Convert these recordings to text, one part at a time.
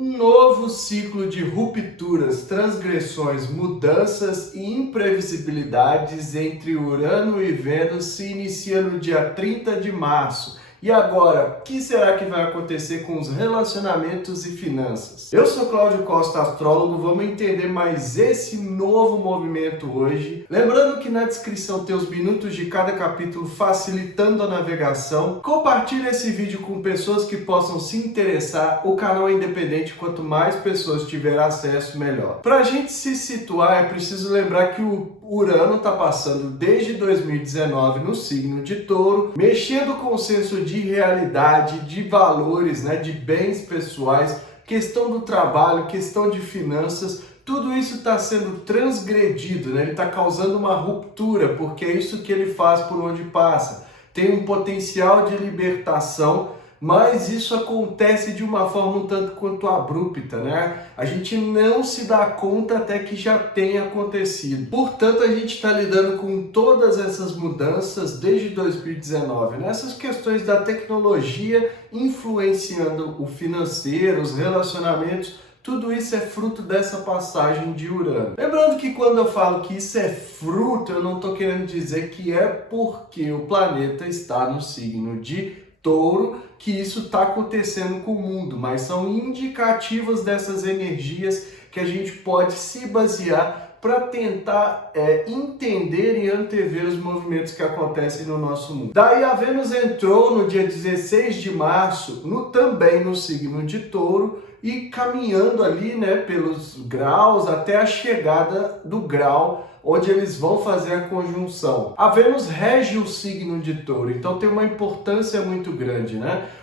Um novo ciclo de rupturas, transgressões, mudanças e imprevisibilidades entre Urano e Vênus se inicia no dia 30 de março. E agora, o que será que vai acontecer com os relacionamentos e finanças? Eu sou Cláudio Costa, astrólogo, vamos entender mais esse novo movimento hoje. Lembrando que na descrição tem os minutos de cada capítulo facilitando a navegação. Compartilhe esse vídeo com pessoas que possam se interessar. O canal é independente, quanto mais pessoas tiverem acesso, melhor. Para a gente se situar, é preciso lembrar que o Urano está passando desde 2019 no signo de Touro, mexendo com o senso de realidade, de valores, de bens pessoais, questão do trabalho, questão de finanças. Tudo isso está sendo transgredido, ele está causando uma ruptura, porque é isso que ele faz por onde passa. Tem um potencial de libertação, mas isso acontece de uma forma um tanto quanto abrupta, A gente não se dá conta até que já tenha acontecido. Portanto, a gente está lidando com todas essas mudanças desde 2019, Essas questões da tecnologia influenciando o financeiro, os relacionamentos. Tudo isso é fruto dessa passagem de Urano. Lembrando que quando eu falo que isso é fruto, eu não estou querendo dizer que é porque o planeta está no signo de Touro que isso está acontecendo com o mundo, mas são indicativos dessas energias que a gente pode se basear para tentar entender e antever os movimentos que acontecem no nosso mundo. Daí a Vênus entrou no dia 16 de março, também no signo de Touro, e caminhando ali pelos graus até a chegada do grau onde eles vão fazer a conjunção. A Vênus rege o signo de Touro, então tem uma importância muito grande,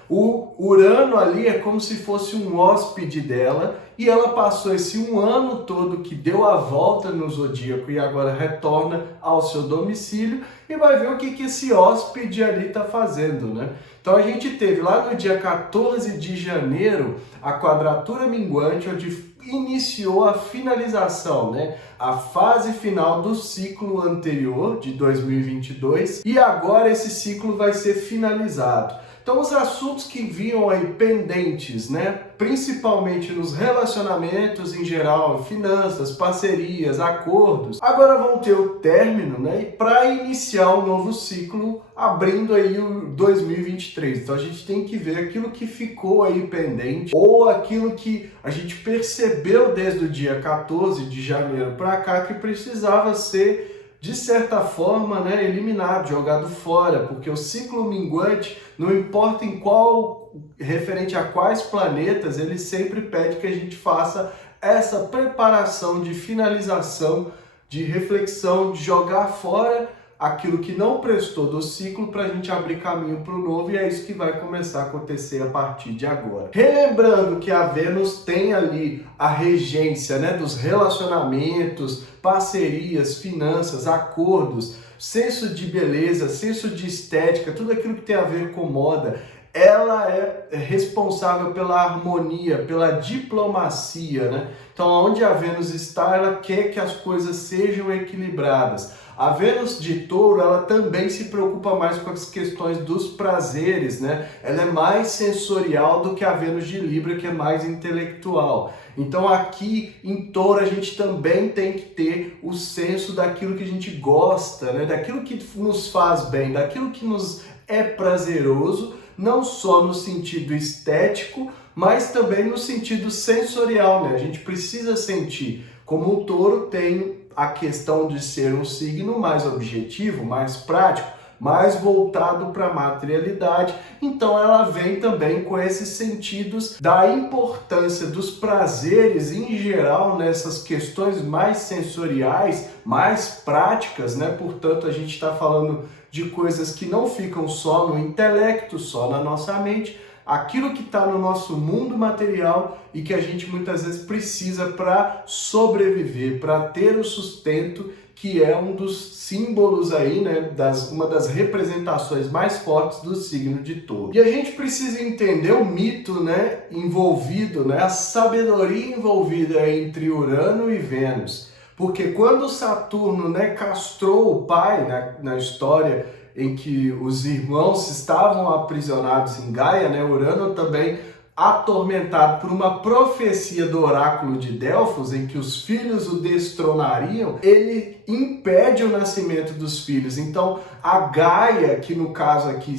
O Urano ali é como se fosse um hóspede dela, e ela passou esse um ano todo que deu a volta no zodíaco e agora retorna ao seu domicílio e vai ver o que esse hóspede ali está fazendo, Então a gente teve lá no dia 14 de janeiro a quadratura minguante, onde iniciou a finalização, a fase final do ciclo anterior de 2022, e agora esse ciclo vai ser finalizado. Então os assuntos que vinham aí pendentes, principalmente nos relacionamentos em geral, finanças, parcerias, acordos, agora vão ter o término, e para iniciar o novo ciclo, abrindo aí o 2023. Então a gente tem que ver aquilo que ficou aí pendente, ou aquilo que a gente percebeu desde o dia 14 de janeiro para cá que precisava ser, de certa forma, eliminado, jogado fora, porque o ciclo minguante, não importa em qual, referente a quais planetas, ele sempre pede que a gente faça essa preparação de finalização, de reflexão, de jogar fora aquilo que não prestou do ciclo para a gente abrir caminho para o novo, e é isso que vai começar a acontecer a partir de agora. Relembrando que a Vênus tem ali a regência dos relacionamentos, parcerias, finanças, acordos, senso de beleza, senso de estética, tudo aquilo que tem a ver com moda. Ela é responsável pela harmonia, pela diplomacia, Então, onde a Vênus está, ela quer que as coisas sejam equilibradas. A Vênus de Touro, ela também se preocupa mais com as questões dos prazeres, Ela é mais sensorial do que a Vênus de Libra, que é mais intelectual. Então aqui em Touro a gente também tem que ter o senso daquilo que a gente gosta, Daquilo que nos faz bem, daquilo que nos é prazeroso, não só no sentido estético, mas também no sentido sensorial, A gente precisa sentir. Como o Touro tem a questão de ser um signo mais objetivo, mais prático, mais voltado para a materialidade, então ela vem também com esses sentidos da importância dos prazeres em geral nessas questões mais sensoriais, mais práticas, Portanto, a gente está falando de coisas que não ficam só no intelecto, só na nossa mente, aquilo que está no nosso mundo material e que a gente muitas vezes precisa para sobreviver, para ter o sustento, que é um dos símbolos aí, uma das representações mais fortes do signo de Touro. E a gente precisa entender o mito, envolvido, a sabedoria envolvida entre Urano e Vênus. Porque quando Saturno, castrou o pai, na história em que os irmãos estavam aprisionados em Gaia, Urano também atormentado por uma profecia do oráculo de Delfos, em que os filhos o destronariam, ele impede o nascimento dos filhos. Então, a Gaia, que no caso aqui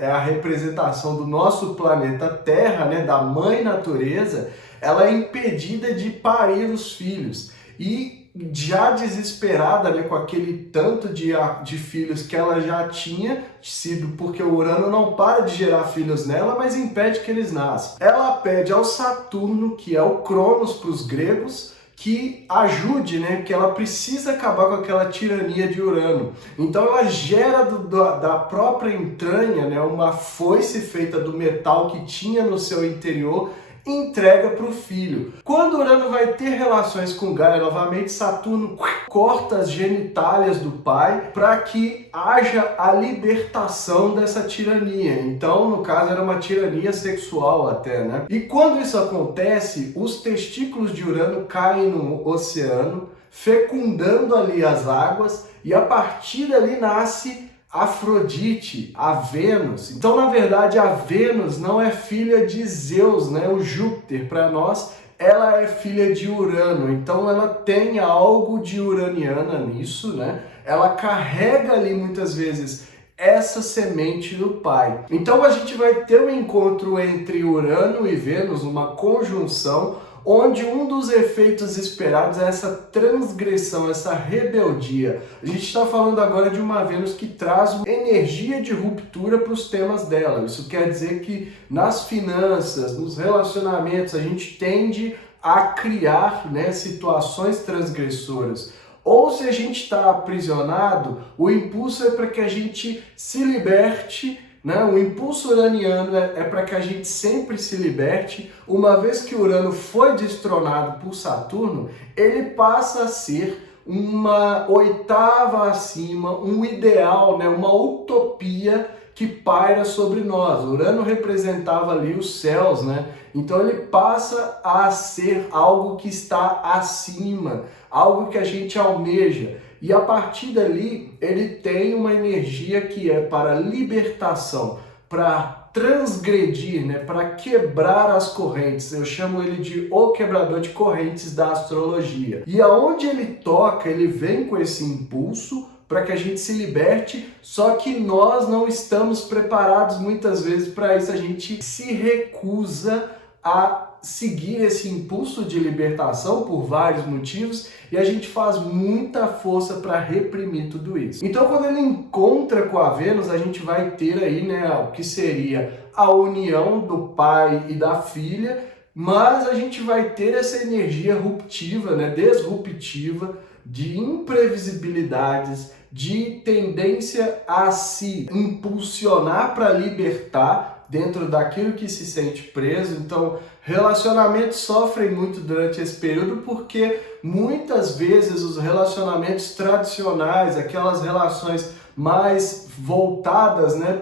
é a representação do nosso planeta Terra, né, da mãe natureza, ela é impedida de parir os filhos. E já desesperada, né, com aquele tanto de filhos que ela já tinha sido, porque o Urano não para de gerar filhos nela, mas impede que eles nasçam. Ela pede ao Saturno, que é o Cronos para os gregos, que ajude, né, que ela precisa acabar com aquela tirania de Urano. Então ela gera da própria entranha, né, uma foice feita do metal que tinha no seu interior, entrega para o filho. Quando Urano vai ter relações com Gaia novamente, Saturno corta as genitálias do pai para que haja a libertação dessa tirania. Então, no caso, era uma tirania sexual até, né? E quando isso acontece, os testículos de Urano caem no oceano, fecundando ali as águas, e a partir dali nasce Afrodite, a Vênus. Então, na verdade, a Vênus não é filha de Zeus, né? O Júpiter, para nós, ela é filha de Urano. Então, ela tem algo de uraniana nisso, né? Ela carrega ali, muitas vezes, essa semente do pai. Então, a gente vai ter um encontro entre Urano e Vênus, uma conjunção, onde um dos efeitos esperados é essa transgressão, essa rebeldia. A gente está falando agora de uma Vênus que traz uma energia de ruptura para os temas dela. Isso quer dizer que nas finanças, nos relacionamentos, a gente tende a criar, né, situações transgressoras. Ou se a gente está aprisionado, o impulso é para que a gente se liberte, né? O impulso uraniano é para que a gente sempre se liberte. Uma vez que Urano foi destronado por Saturno, ele passa a ser uma oitava acima, um ideal, né? Uma utopia que paira sobre nós. Urano representava ali os céus, né? Então ele passa a ser algo que está acima, algo que a gente almeja. E a partir dali, ele tem uma energia que é para libertação, para transgredir, né? Para quebrar as correntes. Eu chamo ele de o quebrador de correntes da astrologia. E aonde ele toca, ele vem com esse impulso para que a gente se liberte, só que nós não estamos preparados muitas vezes para isso. A gente se recusa a seguir esse impulso de libertação por vários motivos e a gente faz muita força para reprimir tudo isso. Então, quando ele encontra com a Vênus, a gente vai ter aí, né, o que seria a união do pai e da filha, mas a gente vai ter essa energia ruptiva, né, disruptiva, de imprevisibilidades, de tendência a se impulsionar para libertar dentro daquilo que se sente preso. Então, relacionamentos sofrem muito durante esse período porque muitas vezes os relacionamentos tradicionais, aquelas relações mais voltadas, né,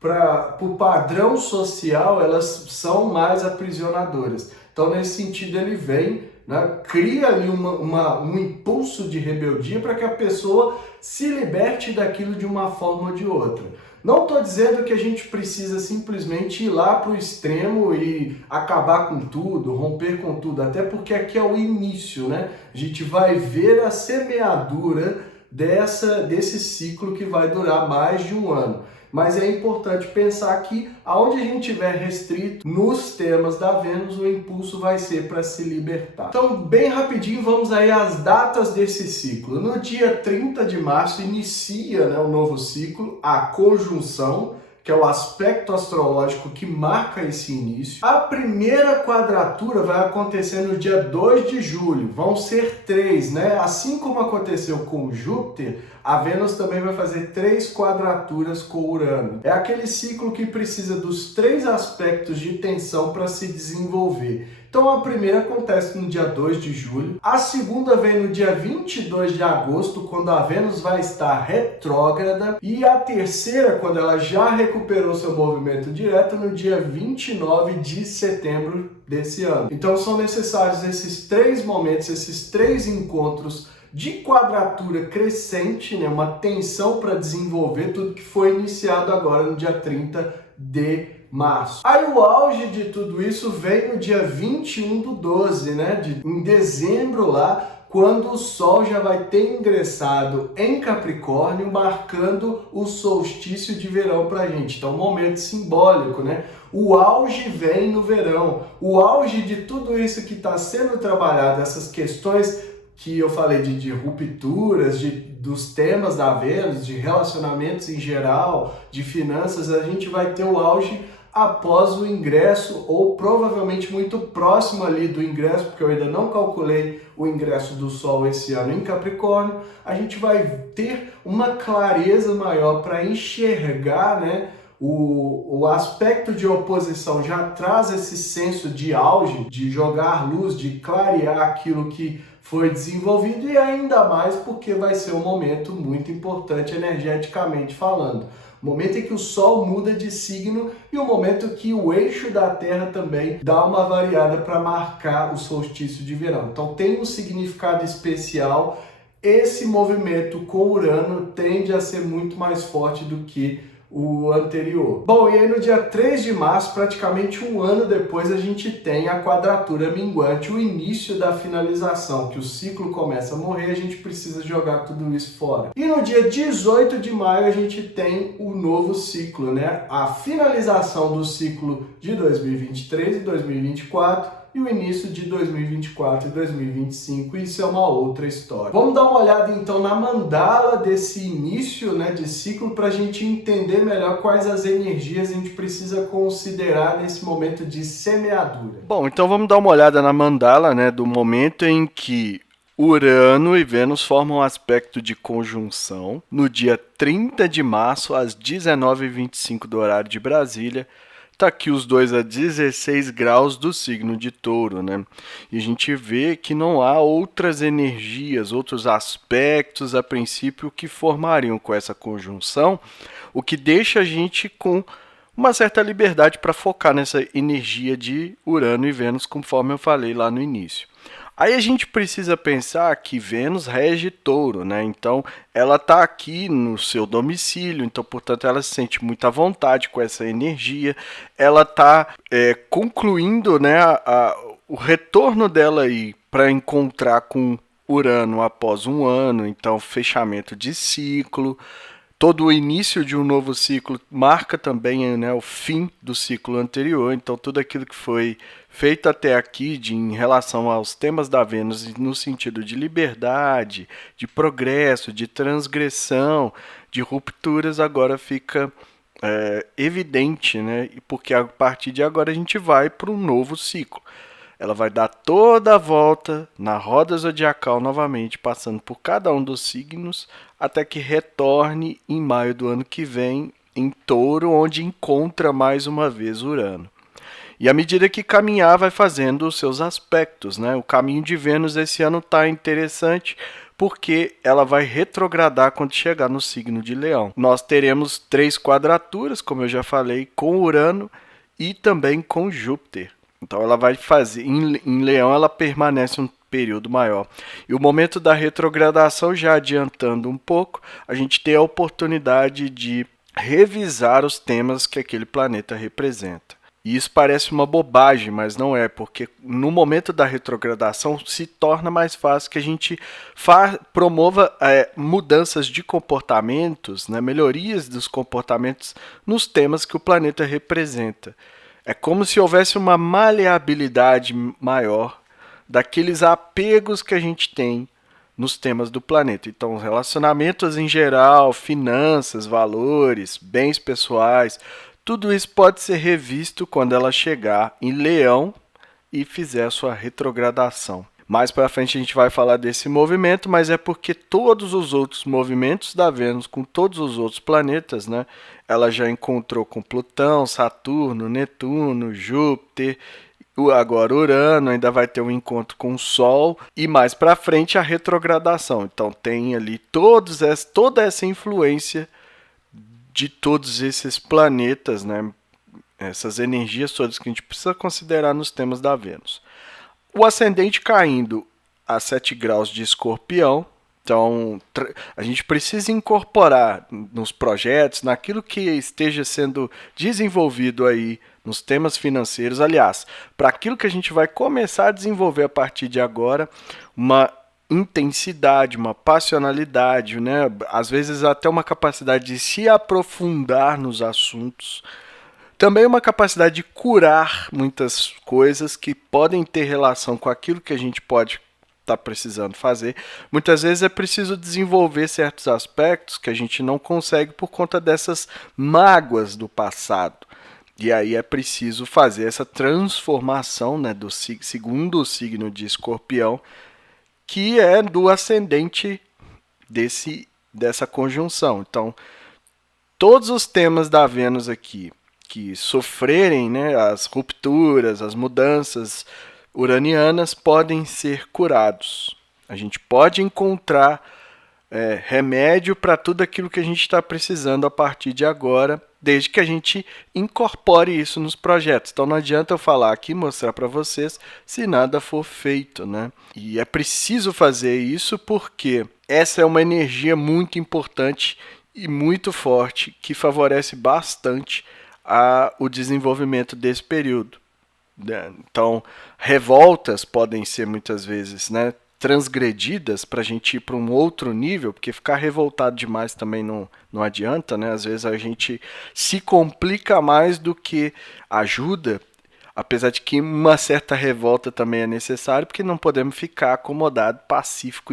para o padrão social, elas são mais aprisionadoras. Então, nesse sentido, ele vem, né, cria ali um impulso de rebeldia para que a pessoa se liberte daquilo de uma forma ou de outra. Não estou dizendo que a gente precisa simplesmente ir lá para o extremo e acabar com tudo, romper com tudo, até porque aqui é o início, né? A gente vai ver a semeadura desse ciclo que vai durar mais de um ano. Mas é importante pensar que aonde a gente estiver restrito nos temas da Vênus, o impulso vai ser para se libertar. Então, bem rapidinho, vamos aí às datas desse ciclo. No dia 30 de março inicia, né, o novo ciclo, a conjunção, que é o aspecto astrológico que marca esse início. A primeira quadratura vai acontecer no dia 2 de julho, vão ser 3, né? Assim como aconteceu com Júpiter, a Vênus também vai fazer 3 quadraturas com Urano. É aquele ciclo que precisa dos 3 aspectos de tensão para se desenvolver. Então a primeira acontece no dia 2 de julho, a segunda vem no dia 22 de agosto, quando a Vênus vai estar retrógrada, e a terceira, quando ela já recuperou seu movimento direto, no dia 29 de setembro desse ano. Então são necessários esses 3 momentos, esses 3 encontros de quadratura crescente, né, uma tensão para desenvolver tudo que foi iniciado agora no dia 30 de março. Aí o auge de tudo isso vem no dia 21/12, né? Em dezembro lá, quando o Sol já vai ter ingressado em Capricórnio, marcando o solstício de verão para a gente. Então, um momento simbólico, né? O auge vem no verão. O auge de tudo isso que está sendo trabalhado, essas questões que eu falei de rupturas, dos temas da Vênus, de relacionamentos em geral, de finanças, a gente vai ter o auge após o ingresso, ou provavelmente muito próximo ali do ingresso, porque eu ainda não calculei o ingresso do Sol esse ano em Capricórnio. A gente vai ter uma clareza maior para enxergar, né? O aspecto de oposição já traz esse senso de auge, de jogar luz, de clarear aquilo que foi desenvolvido, e ainda mais porque vai ser um momento muito importante energeticamente falando. O momento em que o Sol muda de signo e o momento que o eixo da Terra também dá uma variada para marcar o solstício de verão. Então tem um significado especial. Esse movimento com Urano tende a ser muito mais forte do que o anterior. Bom, e aí no dia 3 de março, praticamente um ano depois, a gente tem a quadratura minguante, o início da finalização, que o ciclo começa a morrer, a gente precisa jogar tudo isso fora. E no dia 18 de maio a gente tem o novo ciclo, né? A finalização do ciclo de 2023 e 2024, e o início de 2024 e 2025, isso é uma outra história. Vamos dar uma olhada então na mandala desse início, né, de ciclo, para a gente entender melhor quais as energias a gente precisa considerar nesse momento de semeadura. Bom, então vamos dar uma olhada na mandala, né, do momento em que Urano e Vênus formam um aspecto de conjunção no dia 30 de março, às 19h25 do horário de Brasília. Tá aqui os dois a 16 graus do signo de Touro, né? E a gente vê que não há outras energias, outros aspectos a princípio que formariam com essa conjunção, o que deixa a gente com uma certa liberdade para focar nessa energia de Urano e Vênus, conforme eu falei lá no início. Aí a gente precisa pensar que Vênus rege Touro, né? Então ela está aqui no seu domicílio, então portanto ela se sente muito à vontade com essa energia. Ela está concluindo, né, o retorno dela aí para encontrar com Urano após um ano, então fechamento de ciclo. Todo o início de um novo ciclo marca também, né, o fim do ciclo anterior, então tudo aquilo que foi feito até aqui em relação aos temas da Vênus no sentido de liberdade, de progresso, de transgressão, de rupturas, agora fica evidente, né, porque a partir de agora a gente vai para um novo ciclo. Ela vai dar toda a volta na roda zodiacal novamente, passando por cada um dos signos, até que retorne em maio do ano que vem em Touro, onde encontra mais uma vez Urano. E à medida que caminhar, vai fazendo os seus aspectos, né? O caminho de Vênus esse ano está interessante, porque ela vai retrogradar quando chegar no signo de Leão. Nós teremos 3 quadraturas, como eu já falei, com Urano e também com Júpiter. Então ela vai fazer, em Leão ela permanece um período maior. E o momento da retrogradação, já adiantando um pouco, a gente tem a oportunidade de revisar os temas que aquele planeta representa. E isso parece uma bobagem, mas não é, porque no momento da retrogradação se torna mais fácil que a gente promova mudanças de comportamentos, né, melhorias dos comportamentos nos temas que o planeta representa. É como se houvesse uma maleabilidade maior daqueles apegos que a gente tem nos temas do planeta. Então, relacionamentos em geral, finanças, valores, bens pessoais, tudo isso pode ser revisto quando ela chegar em Leão e fizer a sua retrogradação. Mais para frente a gente vai falar desse movimento, mas é porque todos os outros movimentos da Vênus com todos os outros planetas, né, ela já encontrou com Plutão, Saturno, Netuno, Júpiter, agora Urano, ainda vai ter um encontro com o Sol e mais para frente a retrogradação. Então tem ali toda essa influência de todos esses planetas, né, essas energias todas que a gente precisa considerar nos temas da Vênus. O ascendente caindo a 7 graus de Escorpião, Então, a gente precisa incorporar nos projetos, naquilo que esteja sendo desenvolvido aí nos temas financeiros, aliás, para aquilo que a gente vai começar a desenvolver a partir de agora, uma intensidade, uma passionalidade, né? Às vezes até uma capacidade de se aprofundar nos assuntos. Também uma capacidade de curar muitas coisas que podem ter relação com aquilo que a gente pode estar precisando fazer. Muitas vezes é preciso desenvolver certos aspectos que a gente não consegue por conta dessas mágoas do passado. E aí é preciso fazer essa transformação, né, do segundo o signo de Escorpião, que é do ascendente dessa conjunção. Então, todos os temas da Vênus aqui que sofrerem, né, as rupturas, as mudanças uranianas podem ser curados. A gente pode encontrar remédio para tudo aquilo que a gente está precisando a partir de agora, desde que a gente incorpore isso nos projetos. Então não adianta eu falar aqui, mostrar para vocês, se nada for feito, né? E é preciso fazer isso porque essa é uma energia muito importante e muito forte que favorece bastante o desenvolvimento desse período. Então, revoltas podem ser muitas vezes, né, transgredidas para a gente ir para um outro nível, porque ficar revoltado demais também não adianta, né? Às vezes a gente se complica mais do que ajuda, apesar de que uma certa revolta também é necessária, porque não podemos ficar acomodado, passivo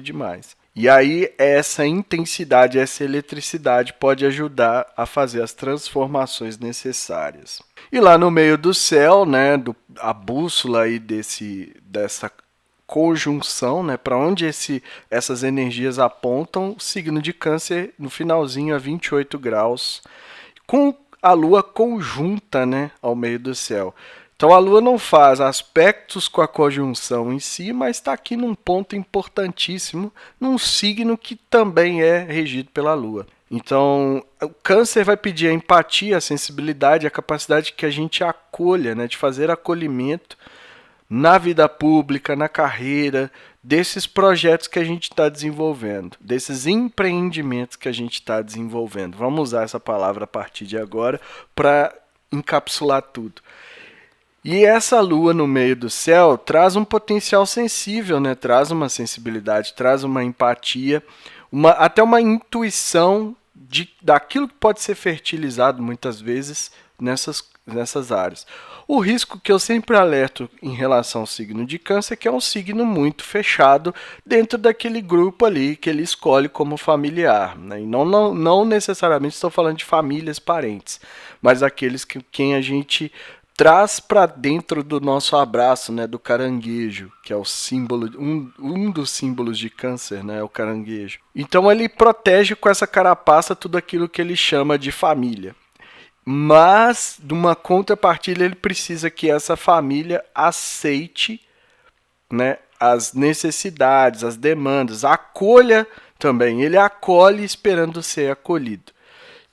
demais. E aí essa intensidade, essa eletricidade pode ajudar a fazer as transformações necessárias. E lá no meio do céu, né, a bússola aí dessa conjunção, né, para onde essas energias apontam, o signo de Câncer no finalzinho a 28 graus, com a Lua conjunta, né, ao meio do céu. Então a Lua não faz aspectos com a conjunção em si, mas está aqui num ponto importantíssimo, num signo que também é regido pela Lua. Então o Câncer vai pedir a empatia, a sensibilidade, a capacidade que a gente acolha, né, de fazer acolhimento na vida pública, na carreira, desses projetos que a gente está desenvolvendo, desses empreendimentos que a gente está desenvolvendo. Vamos usar essa palavra a partir de agora para encapsular tudo. E essa Lua no meio do céu traz um potencial sensível, né? Traz uma sensibilidade, traz uma empatia, até uma intuição daquilo que pode ser fertilizado muitas vezes nessas áreas. O risco que eu sempre alerto em relação ao signo de Câncer é que é um signo muito fechado dentro daquele grupo ali que ele escolhe como familiar, né? E não necessariamente estou falando de famílias, parentes, mas aqueles quem a gente traz para dentro do nosso abraço, né, do caranguejo, que é o símbolo, um dos símbolos de Câncer, né, o caranguejo. Então ele protege com essa carapaça tudo aquilo que ele chama de família. Mas, de uma contrapartida, ele precisa que essa família aceite, né, as necessidades, as demandas, acolha também. Ele acolhe esperando ser acolhido.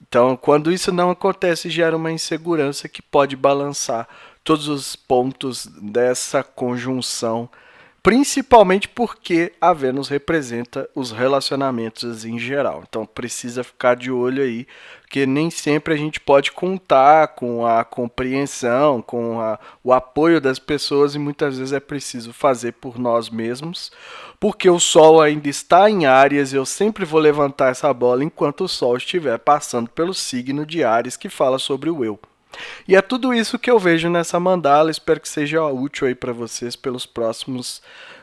Então, quando isso não acontece, gera uma insegurança que pode balançar todos os pontos dessa conjunção, principalmente porque a Vênus representa os relacionamentos em geral. Então, precisa ficar de olho aí, porque nem sempre a gente pode contar com a compreensão, com o apoio das pessoas, e muitas vezes é preciso fazer por nós mesmos, porque o Sol ainda está em Áries, e eu sempre vou levantar essa bola enquanto o Sol estiver passando pelo signo de Áries, que fala sobre o eu. E é tudo isso que eu vejo nessa mandala. Espero que seja útil aí para vocês pelos próximos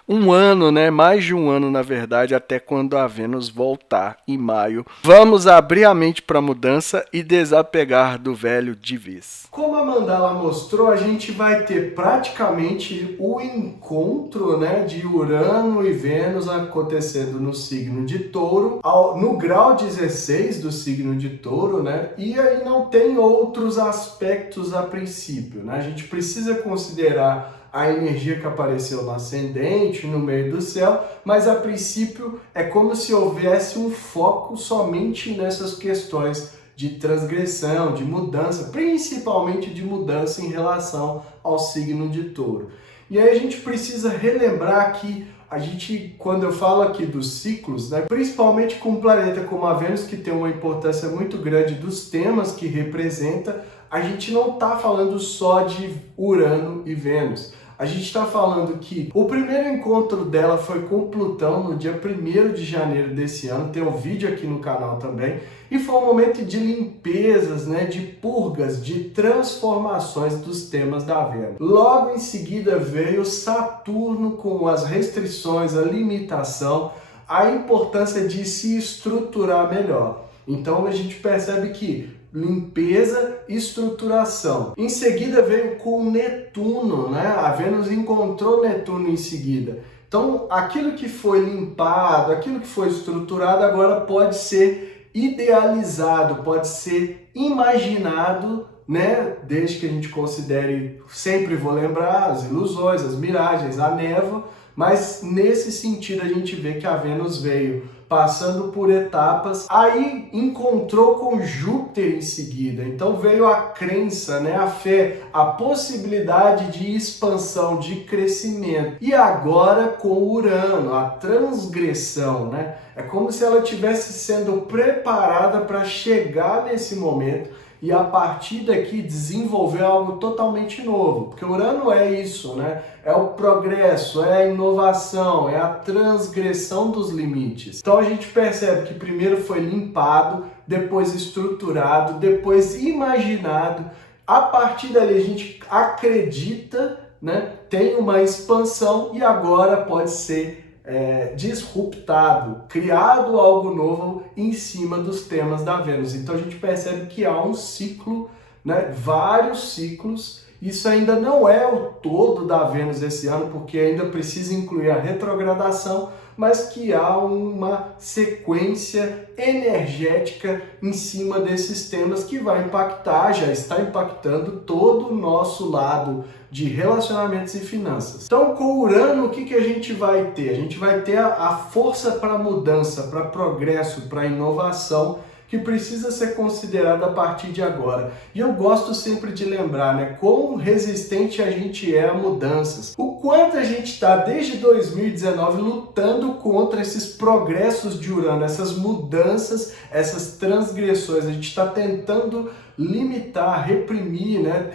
um ano, né? Mais de um ano, na verdade, até quando a Vênus voltar em maio. Vamos abrir a mente para a mudança e desapegar do velho de vez. Como a mandala mostrou, a gente vai ter praticamente o encontro, né, de Urano e Vênus acontecendo no signo de Touro, no grau 16 do signo de Touro, né? E aí não tem outros aspectos a princípio, né? A gente precisa considerar a energia que apareceu no ascendente, no meio do céu, mas a princípio é como se houvesse um foco somente nessas questões de transgressão, de mudança, principalmente de mudança em relação ao signo de Touro. E aí a gente precisa relembrar que a gente, quando eu falo aqui dos ciclos, né, principalmente com um planeta como a Vênus, que tem uma importância muito grande dos temas que representa, a gente não está falando só de Urano e Vênus. A gente está falando que o primeiro encontro dela foi com Plutão no dia 1º de janeiro desse ano, tem um vídeo aqui no canal também, e foi um momento de limpezas, né, de purgas, de transformações dos temas da Vênus. Logo em seguida veio Saturno com as restrições, a limitação, a importância de se estruturar melhor. Então a gente percebe que limpeza e estruturação. Em seguida veio com Netuno, né? A Vênus encontrou Netuno em seguida. Então aquilo que foi limpado, aquilo que foi estruturado agora pode ser idealizado, pode ser imaginado, né? Desde que a gente considere, sempre vou lembrar, as ilusões, as miragens, a névoa, mas nesse sentido a gente vê que a Vênus veio passando por etapas, aí encontrou com Júpiter em seguida. Então veio a crença, né, a fé, a possibilidade de expansão, de crescimento. E agora com Urano, a transgressão, né? É como se ela estivesse sendo preparada para chegar nesse momento e a partir daqui desenvolver algo totalmente novo. Porque Urano é isso, né? É o progresso, é a inovação, é a transgressão dos limites. Então a gente percebe que primeiro foi limpado, depois estruturado, depois imaginado. A partir dali a gente acredita, né? Tem uma expansão e agora pode ser disruptado, criado algo novo em cima dos temas da Vênus. Então a gente percebe que há um ciclo, né, vários ciclos. Isso ainda não é o todo da Vênus esse ano, porque ainda precisa incluir a retrogradação, mas que há uma sequência energética em cima desses temas que vai impactar, já está impactando todo o nosso lado de relacionamentos e finanças. Então, com Urano, o que a gente vai ter? A gente vai ter a força para mudança, para progresso, para inovação, que precisa ser considerada a partir de agora. E eu gosto sempre de lembrar, né, quão resistente a gente é a mudanças. O quanto a gente está, desde 2019, lutando contra esses progressos de Urano, essas mudanças, essas transgressões. A gente está tentando limitar, reprimir, né,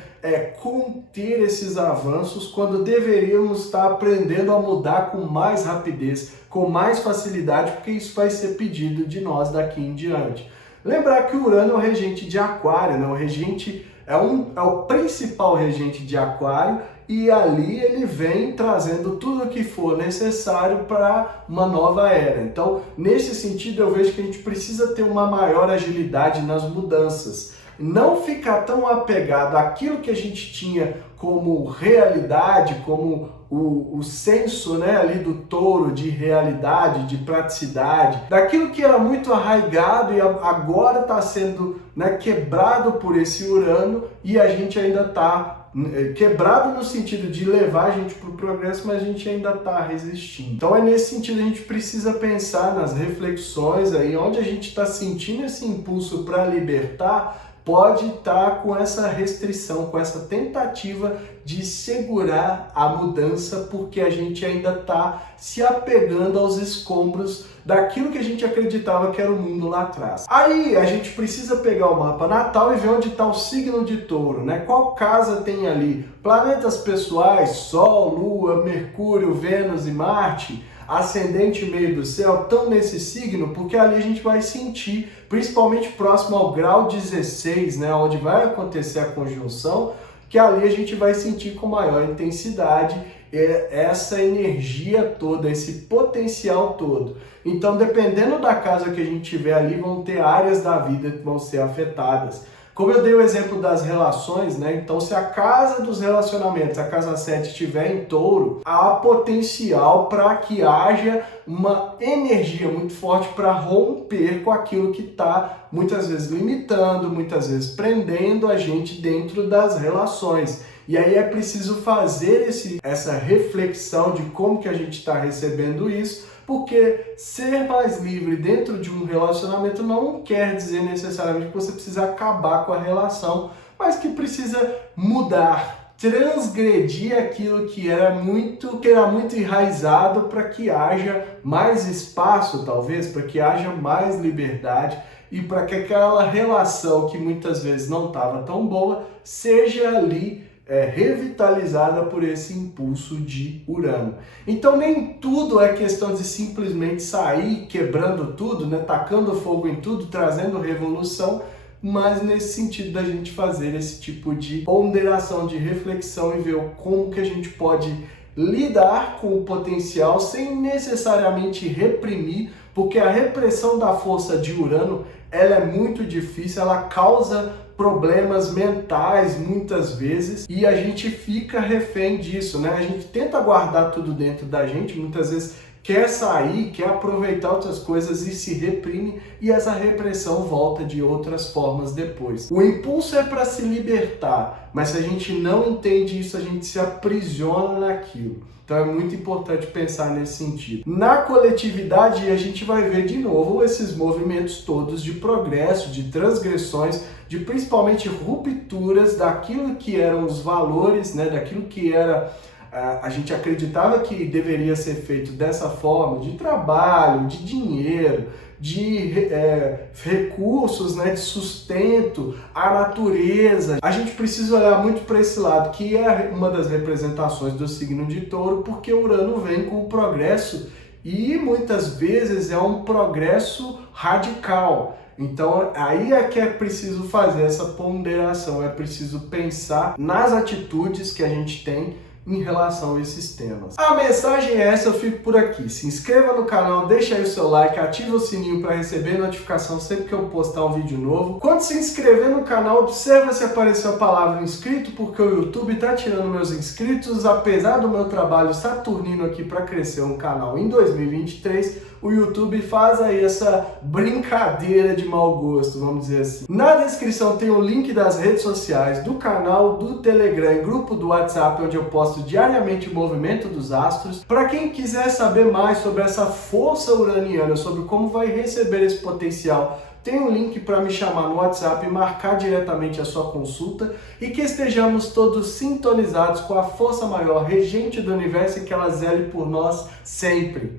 conter esses avanços, quando deveríamos estar aprendendo a mudar com mais rapidez, com mais facilidade, porque isso vai ser pedido de nós daqui em diante. Lembrar que o Urano é o regente de Aquário, né? O regente é o principal regente de Aquário, e ali ele vem trazendo tudo o que for necessário para uma nova era. Então, nesse sentido, eu vejo que a gente precisa ter uma maior agilidade nas mudanças. Não ficar tão apegado àquilo que a gente tinha como realidade, como o senso, né, ali do touro de realidade, de praticidade, daquilo que era muito arraigado e agora está sendo, né, quebrado por esse Urano, e a gente ainda está quebrado no sentido de levar a gente para o progresso, mas a gente ainda está resistindo. Então é nesse sentido que a gente precisa pensar nas reflexões aí, onde a gente está sentindo esse impulso para libertar, pode estar com essa restrição, com essa tentativa de segurar a mudança, porque a gente ainda está se apegando aos escombros daquilo que a gente acreditava que era o mundo lá atrás. Aí a gente precisa pegar o mapa natal e ver onde está o signo de Touro, né? Qual casa tem ali? Planetas pessoais, Sol, Lua, Mercúrio, Vênus e Marte, ascendente e meio do céu, estão nesse signo, porque ali a gente vai sentir, principalmente próximo ao grau 16, né, onde vai acontecer a conjunção, que ali a gente vai sentir com maior intensidade essa energia toda, esse potencial todo. Então, dependendo da casa que a gente tiver ali, vão ter áreas da vida que vão ser afetadas. Como eu dei o exemplo das relações, né? Então, se a casa dos relacionamentos, a casa 7, estiver em Touro, há potencial para que haja uma energia muito forte para romper com aquilo que está muitas vezes limitando, muitas vezes prendendo a gente dentro das relações. E aí é preciso fazer essa reflexão de como que a gente está recebendo isso, porque ser mais livre dentro de um relacionamento não quer dizer necessariamente que você precisa acabar com a relação, mas que precisa mudar, transgredir aquilo que era muito enraizado para que haja mais espaço, talvez, para que haja mais liberdade e para que aquela relação que muitas vezes não estava tão boa seja ali revitalizada por esse impulso de Urano. Então nem tudo é questão de simplesmente sair quebrando tudo, né, tacando fogo em tudo, trazendo revolução, mas nesse sentido da gente fazer esse tipo de ponderação, de reflexão e ver como que a gente pode lidar com o potencial sem necessariamente reprimir, porque a repressão da força de Urano, ela é muito difícil, ela causa problemas mentais muitas vezes e a gente fica refém disso, né? A gente tenta guardar tudo dentro da gente, muitas vezes quer sair, quer aproveitar outras coisas e se reprime, e essa repressão volta de outras formas depois. O impulso é para se libertar, mas se a gente não entende isso, a gente se aprisiona naquilo. Então é muito importante pensar nesse sentido. Na coletividade, a gente vai ver de novo esses movimentos todos de progresso, de transgressões, de principalmente rupturas daquilo que eram os valores, né, daquilo que era a gente acreditava que deveria ser feito dessa forma, de trabalho, de dinheiro, de recursos, né, de sustento, a natureza. A gente precisa olhar muito para esse lado, que é uma das representações do signo de Touro, porque Urano vem com o progresso e muitas vezes é um progresso radical. Então aí é que é preciso fazer essa ponderação, é preciso pensar nas atitudes que a gente tem em relação a esses temas. A mensagem é essa, eu fico por aqui. Se inscreva no canal, deixa aí o seu like, ativa o sininho para receber notificação sempre que eu postar um vídeo novo. Quando se inscrever no canal, observa se apareceu a palavra inscrito, porque o YouTube está tirando meus inscritos, apesar do meu trabalho saturnino aqui para crescer um canal em 2023, o YouTube faz aí essa brincadeira de mau gosto, vamos dizer assim. Na descrição tem o link das redes sociais, do canal, do Telegram e grupo do WhatsApp, onde eu posto diariamente o movimento dos astros. Para quem quiser saber mais sobre essa força uraniana, sobre como vai receber esse potencial, tem um link para me chamar no WhatsApp e marcar diretamente a sua consulta, e que estejamos todos sintonizados com a força maior regente do universo e que ela zele por nós sempre.